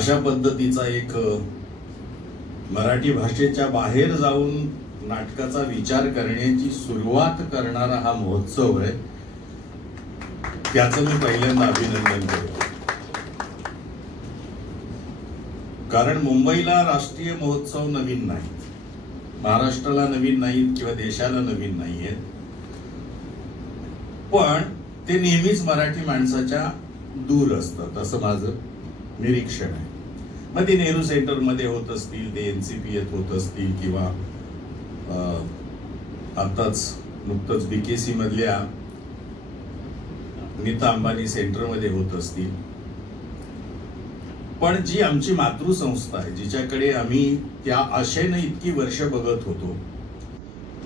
अशा पद्धतीचा एक मराठी भाषेच्या बाहेर जाऊन नाटकाचा विचार करण्याची सुरुवात करणारा हा महोत्सव आहे, त्याचं मी पहिल्यांदा अभिनंदन करतो. कारण मुंबईला राष्ट्रीय महोत्सव नवीन नाहीत, महाराष्ट्राला नवीन नाहीत किंवा देशाला नवीन नाहीये, पण ते नेहमीच मराठी माणसाच्या दूर असतात असं माझं निरीक्षण आहे. मग ते नेहरू सेंटरमध्ये होत असतील, ते NCPत होत असतील, किंवा आताच नुकतंच BKC मधल्या नीता अंबानी सेंटरमध्ये होत असतील. पण जी आमची मातृसंस्था आहे, जिच्याकडे आम्ही त्या आशेनं इतकी वर्ष बघत होतो,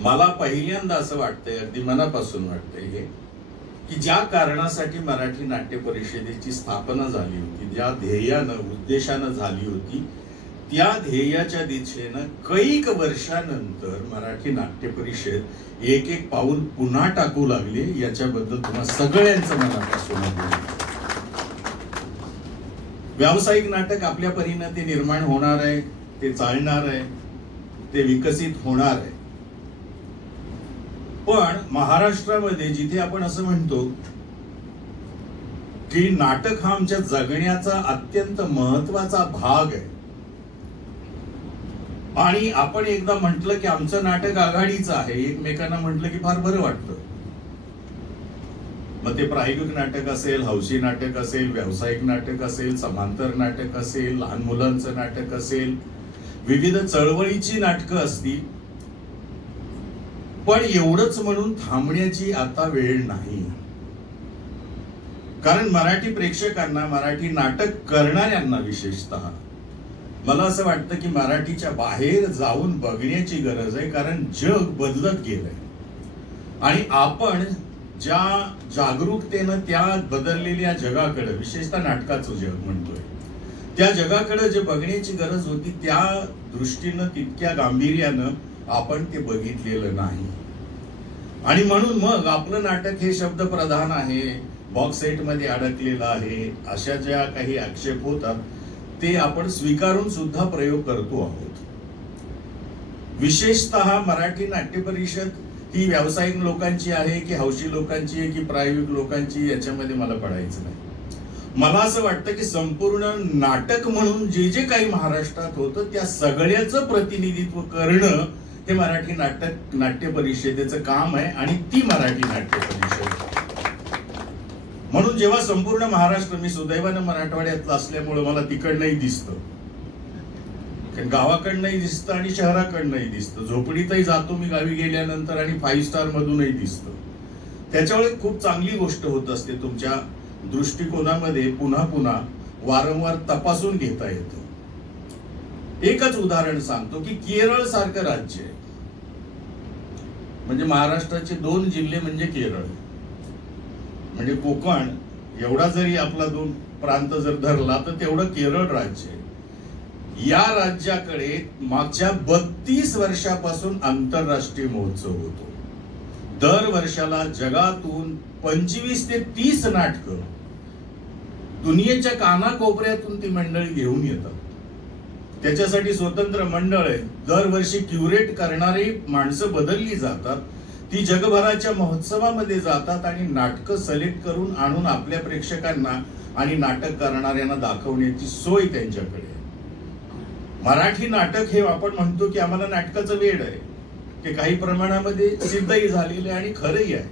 मला पहिल्यांदा असं वाटतंय, अगदी मनापासून वाटतंय, की ज्या कारणासाठी मराठी नाट्य परिषदेची स्थापना झाली होती, ज्या ध्येयानं उद्देशानं झाली होती, त्या ध्येयाच्या दिशेनं कैक वर्षानंतर मराठी नाट्य परिषद एक एक पाऊल पुन्हा टाकू लागले. याच्याबद्दल तुम्हा सगळ्यांचं मनापासून व्यावसायिक नाटक आपल्या परीनं ते निर्माण होणार आहे, ते चालणार आहे, ते विकसित होणार आहे. पण महाराष्ट्रामध्ये जिथे आपण असं म्हणतो की नाटक हा आमच्या जगण्याचा अत्यंत महत्वाचा भाग आहे, आणि आपण एकदा म्हटलं की आमचं नाटक आघाडीचं आहे, एकमेकांना म्हटलं की फार बरं वाटतं. मग ते प्रायोगिक नाटक असेल, हौशी नाटक असेल, व्यावसायिक नाटक असेल, समांतर नाटक असेल, लहान मुलांचं नाटक असेल, विविध चळवळीची नाटकं असतील. पण एवढंच म्हणून थांबण्याची आता वेळ नाही. कारण मराठी प्रेक्षकांना, मराठी नाटक करणाऱ्यांना विशेषतः मला असं वाटतं की मराठीच्या बाहेर जाऊन बघण्याची गरज आहे. कारण जग बदलत गेलंय आणि आपण ज्या जागरूकतेनं त्या बदललेल्या जगाकडे, विशेषतः नाटकाचं जग म्हणतोय, त्या जगाकडे जे बघण्याची गरज होती, त्या दृष्टीनं तितक्या गांभीर्यानं आपण ते बघितलेलं नाही. आणि म्हणून मग आपलं नाटक हे शब्द प्रधान आहे, बॉक्स सेट मध्ये अडकलेलं आहे, अशा ज्या काही आक्षेप होतात ते आपण स्वीकारून सुद्धा प्रयोग करतो आहोत. विशेषतः मराठी नाट्य परिषद ही व्यावसायिक लोकांची आहे की हौशी लोकांची आहे की प्रायोगिक लोकांची, याच्यामध्ये मला पडायचं नाही. मला असं वाटतं की संपूर्ण नाटक म्हणून जे जे काही महाराष्ट्रात होतं त्या सगळ्याचं प्रतिनिधित्व करणं हे मराठी नाट्य परिषदेचं काम आहे, आणि ती मराठी नाट्य परिषद. म्हणून जेव्हा संपूर्ण महाराष्ट्र, मी सुदैवानं मराठवाड्यातलं असल्यामुळे मला तिकडनंही दिसतं, गावाकडनंही दिसतं आणि शहराकडनंही दिसतं, झोपडीतही जातो मी गावी गेल्यानंतर आणि 5 स्टार मधूनही दिसतं. त्याच्यामुळे खूप चांगली गोष्ट होत असते, तुमच्या दृष्टिकोनामध्ये पुन्हा पुन्हा वारंवार तपासून घेता येतं. एकच उदाहरण सांगतो की केरळ सारखं राज्य आहे, म्हणजे महाराष्ट्राचे 2 जिल्हे म्हणजे केरळ, म्हणजे कोकण एवढा जरी आपला 2 प्रांत जर धरला तर तेवढं केरळ राज्य आहे. या राज्याकडे मागच्या 32 वर्षापासून आंतरराष्ट्रीय महोत्सव होतो. दर वर्षाला जगातून 25 ते 30 नाटकं दुनियेच्या कानाकोपऱ्यातून ती मंडळी घेऊन येतात. त्याच्यासाठी स्वतंत्र मंडळ आहे, दरवर्षी क्युरेट करणारी माणसं बदलली जातात, ती जगभराच्या महोत्सवामध्ये जातात आणि नाटकं सिलेक्ट करून आणून आपल्या प्रेक्षकांना आणि नाटक करणाऱ्यांना दाखवण्याची सोय त्यांच्याकडे. मराठी नाटक हे आपण म्हणतो की आम्हाला नाटकाचं वेड आहे, ते काही प्रमाणामध्ये सिद्धही झालेलं आहे आणि खरंही आहे.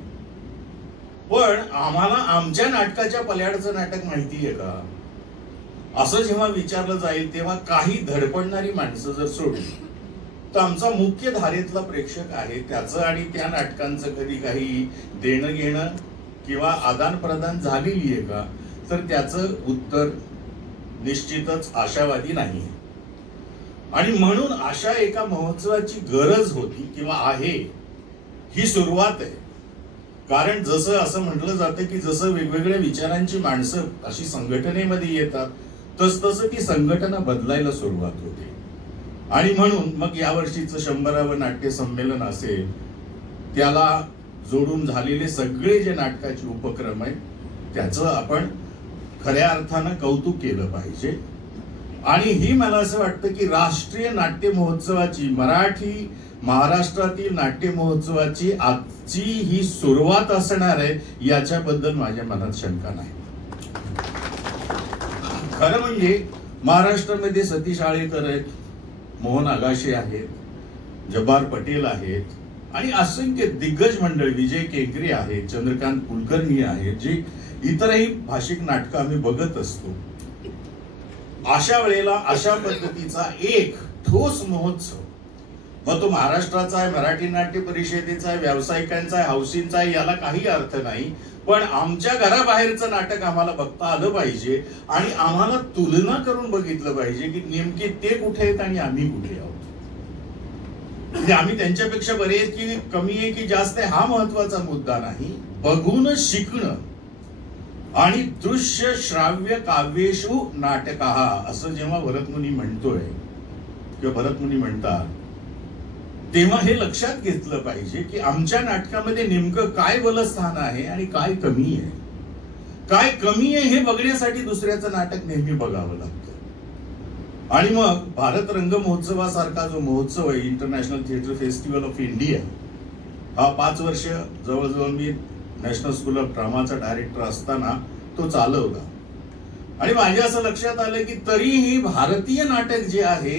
पण आम्हाला आमच्या नाटकाच्या पल्याडचं नाटक माहिती आहे का, असं जेव्हा विचारलं जाईल तेव्हा काही धडपडणारी माणसं जर सोडली तर आमचा मुख्य धारेतला प्रेक्षक आहे त्याचं आणि त्या नाटकांचं कधी काही देणं घेणं किंवा आदान प्रदान झालेली आहे का, तर त्याचं उत्तर निश्चितच आशावादी नाही. आणि म्हणून अशा एका महोत्सवाची गरज होती किंवा आहे, ही सुरुवात आहे. कारण जसं असं म्हटलं जातं की जसं वेगवेगळ्या विचारांची माणसं अशी संघटनेमध्ये येतात तसतसं ती संघटना बदलायला सुरुवात होते. आणि म्हणून मग यावर्षीचं 100वे नाट्य संमेलन असेल, त्याला जोडून झालेले सगळे जे नाटकाचे उपक्रम आहेत त्याचं आपण खऱ्या अर्थानं कौतुक केलं पाहिजे. आणि ही मला असं वाटतं की राष्ट्रीय नाट्य महोत्सवाची, मराठी महाराष्ट्रातील नाट्य महोत्सवाची आजची ही सुरुवात असणार आहे याच्याबद्दल माझ्या मनात शंका नाही. खरं म्हणजे महाराष्ट्रामध्ये सतीश आळेकर आहेत, मोहन आगाशे आहेत, जब्बार पटेल आहेत आणि असंख्य दिग्गज मंडळी, विजय केंकरे आहेत, चंद्रकांत कुलकर्णी आहेत, जी इतरही भाषिक नाटकं आम्ही बघत असतो. अशा वेळेला अशा पद्धतीचा एक ठोस महोत्सव, मग तो महाराष्ट्राचा आहे, मराठी नाट्य परिषदेचा आहे, व्यावसायिकांचा आहे, हौसींचा आहे, याला काही अर्थ नाही. पण आमच्या घराबाहेरचं नाटक आम्हाला बघता आलं पाहिजे आणि आम्हाला तुलना करून बघितलं पाहिजे की नेमके ते कुठे आहेत आणि आम्ही कुठे आहोत. म्हणजे आम्ही त्यांच्यापेक्षा बरे आहेत की कमी आहे की जास्त आहे हा महत्वाचा मुद्दा नाही. बघून शिकणं आणि दृश्य श्राव्य काव्येषु नाटकः असं जेव्हा भरतमुनी म्हणतोय किंवा भरतमुनी म्हणतात, तेव्हा हे लक्षात घेतलं पाहिजे की आमच्या नाटकामध्ये नेमकं काय बलस्थान आहे आणि काय कमी आहे. काय कमी आहे हे बघण्यासाठी दुसऱ्याचं नाटक नेहमी बघावं लागतं. आणि मग भारत रंग महोत्सवासारखा जो महोत्सव आहे, international theatre festival of India, हा 5 वर्ष जवळजवळ मी नॅशनल स्कूल ऑफ ड्रामाचा डायरेक्टर असताना तो चालवला. आणि माझ्या असं लक्षात आलं की तरीही भारतीय नाटक जे आहे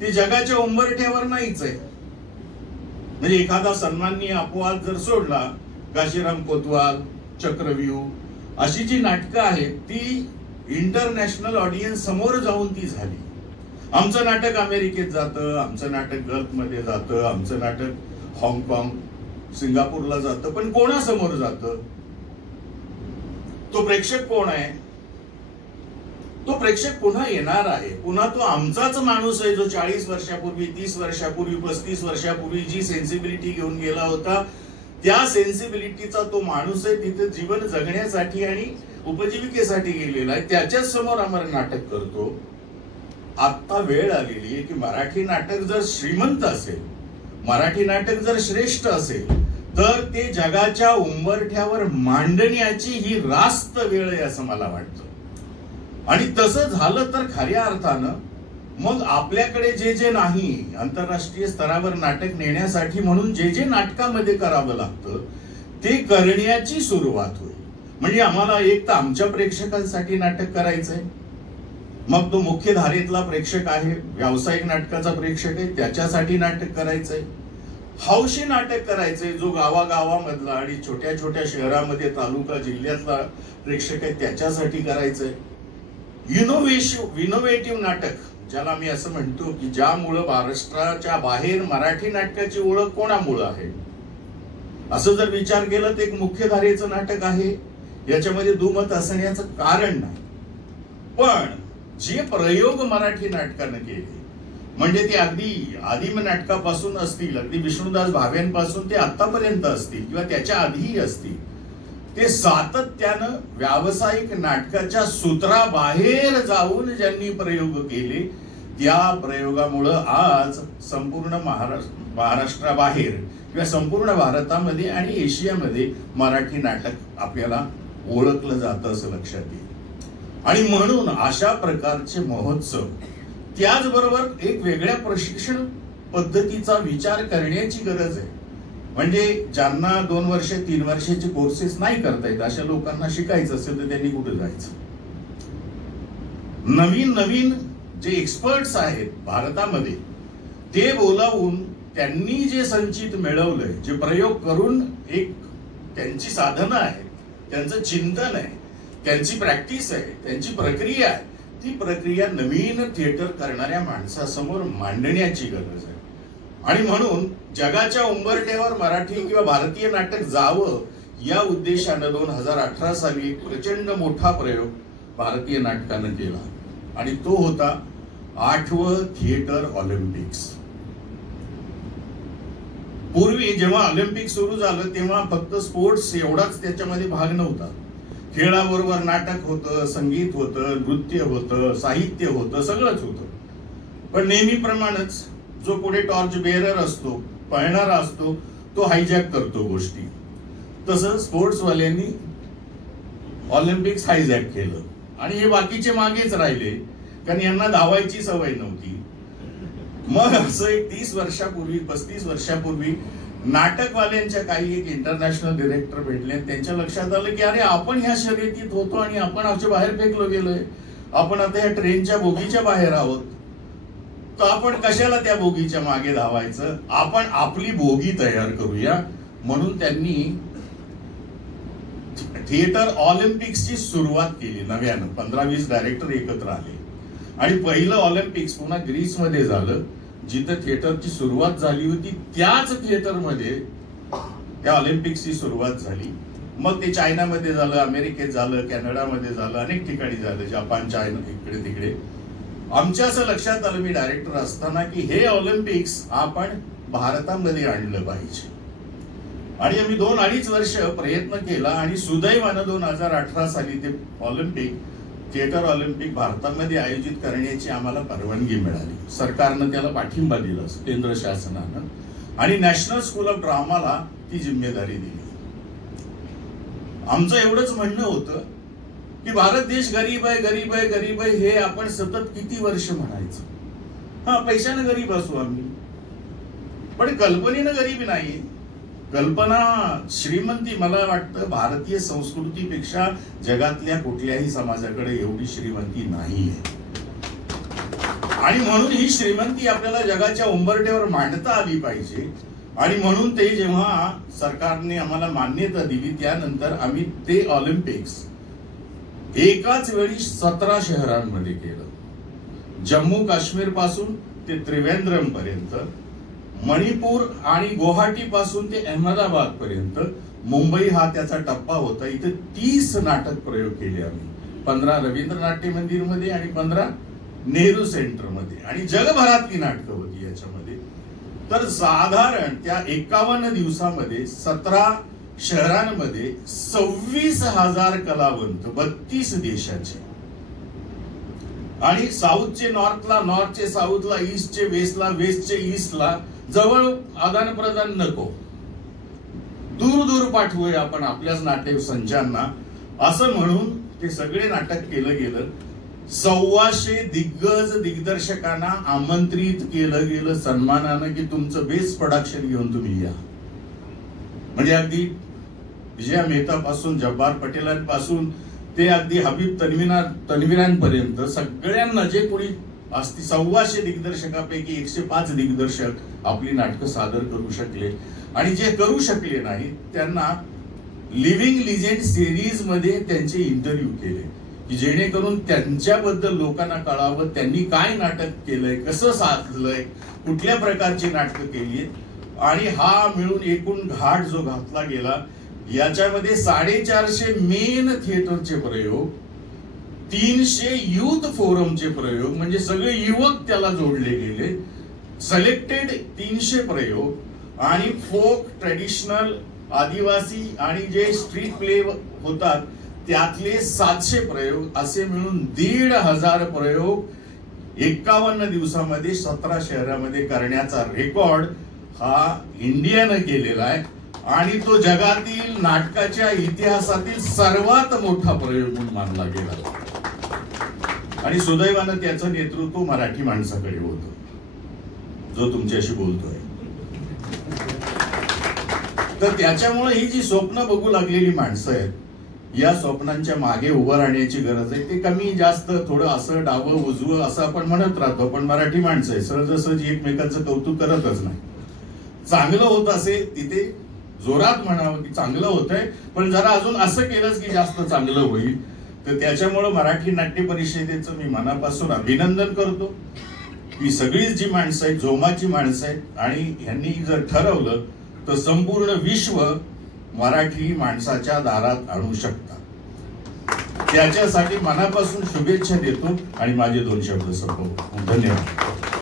ते जगाच्या उंबरठ्यावर नाहीच आहे. म्हणजे एखादा सन्माननीय अपवाद जर सोडला, काशीराम कोतवाल, चक्रव्यूह अशी जी नाटकं आहेत ती इंटरनॅशनल ऑडियन्स समोर जाऊन ती झाली. आमचं नाटक अमेरिकेत जातं, आमचं नाटक गल्फमध्ये जातं, आमचं नाटक हाँगकाँग, सिंगापूरला जातं. पण कोणासमोर जातं? तो प्रेक्षक कोण आहे? तो प्रेक्षक पुन्हा येणार आहे. पुन्हा तो आमचाच माणूस आहे जो 40 वर्षापूर्वी, 30 वर्षापूर्वी, 35 वर्षापूर्वी जी सेन्सिबिलिटी घेऊन गेला होता, त्या सेन्सिबिलिटीचा तो माणूस आहे. तिथे जीवन जगण्यासाठी आणि उपजीविकेसाठी गेलेला आहे. त्याच्याच समोर आम्हाला नाटक करतो. आता वेळ आलेली आहे की मराठी नाटक जर श्रीमंत असेल, मराठी नाटक जर श्रेष्ठ असेल, तर ते जगाच्या उंबरठ्यावर मांडण्याची ही रास्त वेळ आहे असं मला वाटतं. आणि तसं झालं तर खऱ्या अर्थानं मग आपल्याकडे जे जे नाही, आंतरराष्ट्रीय स्तरावर नाटक नेण्यासाठी म्हणून जे जे नाटकामध्ये करावं लागतं ते करण्याची सुरुवात होईल. म्हणजे आम्हाला एक तर आमच्या प्रेक्षकांसाठी नाटक करायचंय, मग तो मुख्य धारेतला प्रेक्षक आहे, व्यावसायिक नाटकाचा प्रेक्षक आहे, त्याच्यासाठी नाटक करायचंय, हौशी नाटक करायचंय जो गावागावामधला आणि छोट्या छोट्या शहरामध्ये, तालुका जिल्ह्यातला प्रेक्षक आहे त्याच्यासाठी करायचंय. इनोव्हेटिव्ह नाटक ज्याला मी असं म्हणतो की ज्यामुळं महाराष्ट्राच्या बाहेर मराठी नाटकाची ओळख कोणामुळं आहे असं जर विचार केला तर एक मुख्य धारेचं नाटक आहे, याच्यामध्ये दुमत असण्याचं कारण नाही. पण जे प्रयोग मराठी नाटकानं केले, म्हणजे ते अगदी आदिम नाटकापासून असतील, अगदी विष्णुदास भावेंपासून ते आतापर्यंत असतील किंवा त्याच्या आधीही असतील, ते सातत्यानं व्यावसायिक नाटकाच्या सूत्राबाहेर जाऊन ज्यांनी प्रयोग केले, त्या प्रयोगामुळं आज संपूर्ण महाराष्ट्राबाहेर किंवा संपूर्ण भारतामध्ये आणि एशियामध्ये मराठी नाटक आपल्याला ओळखलं जातं असं लक्षात येईल. आणि म्हणून अशा प्रकारचे महोत्सव, त्याचबरोबर एक वेगळ्या प्रशिक्षण पद्धतीचा विचार करण्याची गरज आहे. म्हणजे ज्यांना 2 वर्ष 3 वर्षाचे कोर्सेस नाही करता येत अशा लोकांना शिकायचं असेल तर त्यांनी कुठे जायचं? नवीन नवीन जे एक्सपर्ट्स आहेत भारतामध्ये ते बोलावून त्यांनी जे संचित मिळवलंय, जे प्रयोग करून एक त्यांची साधनं आहेत, त्यांचं चिंतन आहे, त्यांची प्रॅक्टिस आहे, त्यांची प्रक्रिया आहे, ती प्रक्रिया नवीन थिएटर करणाऱ्या माणसासमोर मांडण्याची गरज आहे. आणि म्हणून जगाच्या उंबरठ्यावर मराठी किंवा भारतीय नाटक जावं या उद्देशानं 2018 साली एक प्रचंड मोठा प्रयोग भारतीय नाटकानं केला आणि तो होता 8वं थिएटर ऑलिम्पिक्स. पूर्वी जेव्हा ऑलिम्पिक सुरू झालं तेव्हा फक्त स्पोर्ट्स एवढाच त्याच्यामध्ये भाग नव्हता. खेळाबरोबर नाटक होतं, संगीत होतं, नृत्य होतं, साहित्य होतं, सगळंच होतं. पण नेहमीप्रमाणेच जो पुढे टॉर्च बेअरर असतो, पळणारा असतो, तो हायजॅक करतो गोष्टी. तसं स्पोर्ट्सवाल्यांनी ऑलिम्पिक्स हायजॅक केलं आणि हे बाकीचे मागेच राहिले. कारण यांना धावायची सवय नव्हती. मग असं एक 30 वर्षापूर्वी 35 वर्षापूर्वी नाटकवाल्यांच्या काही एक इंटरनॅशनल डिरेक्टर भेटले. त्यांच्या लक्षात आलं की अरे आपण ह्या शर्यतीत होतो आणि आपण आमच्या बाहेर फेकलो गेलोय. आपण आता ह्या ट्रेनच्या बोगीच्या बाहेर आहोत, तर आपण कशाला त्या बोगीच्या मागे धावायचं, आपण आपली बोगी तयार करूया. म्हणून त्यांनी थिएटर ऑलिम्पिक्सची सुरुवात केली. नव्यानं 15-20 डायरेक्टर एकत्र आले आणि पहिलं ऑलिम्पिक्स पुन्हा ग्रीसमध्ये झालं, जिथं थिएटरची सुरुवात झाली होती. त्याच थिएटरमध्ये त्या ऑलिम्पिक्सची सुरुवात झाली. मग ते चायनामध्ये झालं, अमेरिकेत झालं, कॅनडामध्ये झालं, अनेक ठिकाणी झालं, जपान, चायना, इकडे तिकडे. आमच्या असं लक्षात आलं मी डायरेक्टर असताना की हे ऑलिम्पिक्स आपण भारतामध्ये आणलं पाहिजे. आणि आम्ही 2-2.5 वर्ष प्रयत्न केला आणि सुदैवानं 2018 साली ते ऑलिम्पिक, थिएटर ऑलिम्पिक भारतामध्ये आयोजित करण्याची आम्हाला परवानगी मिळाली. सरकारनं त्याला पाठिंबा दिला, केंद्र शासनानं, आणि नॅशनल स्कूल ऑफ ड्रामाला ती जिम्मेदारी दिली. आमचं एवढंच म्हणणं होतं की भारत देश गरीब आहे, गरीब आहे, गरीब आहे, हे आपण सतत किती वर्ष म्हणायचं. हा, पैशानं गरीब असू आम्ही, पण कल्पनेनं गरीबी नाही. कल्पना श्रीमंती, मला वाटतं भारतीय संस्कृतीपेक्षा जगातल्या कुठल्याही समाजाकडे एवढी श्रीमंती नाहीये. आणि म्हणून ही श्रीमंती आपल्याला जगाच्या उंबरठ्यावर मांडता आली पाहिजे. आणि म्हणून ते जेव्हा सरकारने आम्हाला मान्यता दिली, त्यानंतर आम्ही ते ऑलिम्पिक्स एकाच वेळी 17 शहरांमध्ये केलं. जम्मू काश्मीर पासून ते त्रिवेंद्रम पर्यंत, मणिपूर आणि गुवाहाटी पासून ते अहमदाबाद पर्यंत, मुंबई हा त्याचा टप्पा होता. इथे 30 नाटक प्रयोग केले आम्ही. 15 रवींद्र नाट्य मंदिर मध्ये आणि 15 नेहरू सेंटर मध्ये, आणि जगभरातली नाटकं होती याच्यामध्ये. तर साधारण त्या 51 दिवसामध्ये 17 शहरांमध्ये 26,000 कलावंत 32 देशाचे, आणि साऊथचे नॉर्थला, नॉर्थचे साऊथला, ईस्टचे वेस्टला, वेस्टचे ईस्टला, जवळ आदान प्रदान नको, दूर दूर पाठवूया आपण आपल्याच नाट्य संचांना, असं म्हणून ते सगळे नाटक केलं गेलं. 125 दिग्गज दिग्दर्शकांना आमंत्रित केलं गेलं सन्मानानं की तुमचं बेस्ट प्रोडक्शन घेऊन तुम्ही या. म्हणजे अगदी विजया मेहता पासून, जब्बार पटेलांपासून ते अगदी हबीब तन्वीरांपर्यंत सगळ्यांना, जे कोणी असती 125 दिग्दर्शकापैकी 105 दिग्दर्शक आपली नाटकं सादर करू शकले. आणि जे करू शकले नाही त्यांना लिव्हिंग लिजेंड सिरीज मध्ये त्यांचे इंटरव्ह्यू केले की जेणेकरून त्यांच्याबद्दल लोकांना कळावं, त्यांनी काय नाटक केलंय, कसं साधलंय, कुठल्या प्रकारची नाटकं केली. आणि हा मिळून एकूण घाट जो घातला गेला, याच्यामध्ये 450 मेन थिएटरचे प्रयोग, 300 युथ फोरमचे प्रयोग, म्हणजे सगळे युवक त्याला जोडले गेले, सिलेक्टेड 300 प्रयोग, आणि फोक, ट्रेडिशनल, आदिवासी आणि जे स्ट्रीट प्ले होतात त्यातले 700 प्रयोग, असे मिळून 1,500 प्रयोग 51 दिवसामध्ये 17 शहरामध्ये करण्याचा रेकॉर्ड हा इंडियानं केलेला आहे. आणि तो जगातील नाटकाच्या इतिहासातील सर्वात मोठा प्रयोग म्हणून मानला गेला. आणि सुदैवानं त्याचं नेतृत्व मराठी माणसाकडे होतं, जो तुमच्याशी बोलतोय. तर त्याच्यामुळे ही जी स्वप्न बघू लागलेली माणसं आहेत, या स्वप्नांच्या मागे उभं राहण्याची गरज आहे. ते कमी जास्त थोडं असं डावं उजवं असं आपण म्हणत राहतो, पण मराठी माणसं आहे, सहजासहजी एकमेकांचं कौतुक करतच नाही. चांगलं होत असेल तिथे जोरात म्हणावं की चांगलं होतंय, पण जरा अजून असं केलंच की जास्त चांगलं होईल. तर त्याच्यामुळं मराठी नाट्य परिषदेचं मी मनापासून अभिनंदन करतो. ही सगळीच जी माणसं आहेत जोमाची माणसं आहेत, आणि ह्यांनी जर ठरवलं तर संपूर्ण विश्व मराठी माणसाच्या दारात आणू शकतात. त्याच्यासाठी मनापासून शुभेच्छा देतो आणि माझे 2 शब्द संपवतो. धन्यवाद.